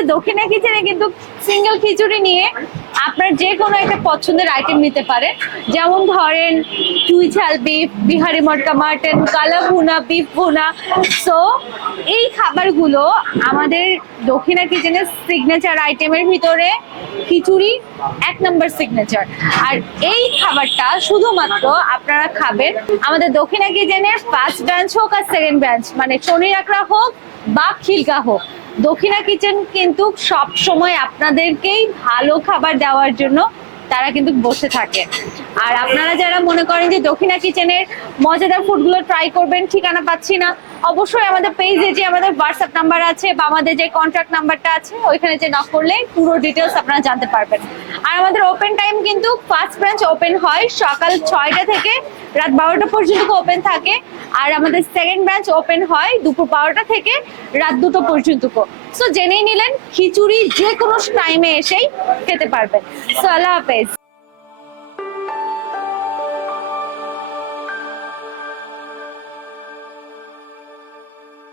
আমাদের দক্ষিণা কিচেনে কিন্তু সিঙ্গেল খিচুড়ি নিয়ে আপনার যে কোনো একটা পছন্দের আইটেম নিতে পারে। যেমন ধরেন চুই ঝাল বিফ বিহারি মটকা মাটন কালা ভুনা বিফ ভুনা। সো এই খাবারগুলো আমাদের দক্ষিণা কিচেনের সিগনেচার আইটেমের ভিতরে খিচুড়ি এক নম্বর সিগনেচার আর এই খাবারটা শুধুমাত্র আপনারা খাবেন আমাদের দক্ষিণা কিচেনের ফার্স্ট ব্রাঞ্চ হোক আর সেকেন্ড ব্রাঞ্চ মানে শনি রাখরা হোক বা খিলকা হোক। দক্ষিণা কিচেন কিন্তু সব সময় আপনাদেরকেই ভালো খাবার দেওয়ার জন্য তারা কিন্তু বসে থাকে। আর আপনারা যারা মনে করেন যে দক্ষিণা কিচেনের মজাদার ফুডগুলো ট্রাই করবেন, ঠিকানা পাচ্ছি না। অবশ্যই আমাদের পেজে যে আমাদের হোয়াটসঅ্যাপ নাম্বার আছে বা আমাদের যে কন্ট্যাক্ট নাম্বারটা আছে, ওইখানে যে নক করলে পুরো ডিটেলস আপনারা জানতে পারবেন। আর আমাদের ওপেন টাইম কিন্তু ফার্স্ট ব্রাঞ্চ ওপেন হয় সকাল ছয়টা থেকে রাত বারোটা পর্যন্ত ওপেন থাকে। আর আমাদের সেকেন্ড ব্রাঞ্চ ওপেন হয় দুপুর বারোটা থেকে রাত দুটো পর্যন্ত। সো জেনেই নিলেন, খিচুড়ি যে কোনো টাইমে এসেই খেতে পারবেন। সো আল্লাহ হাফেজ।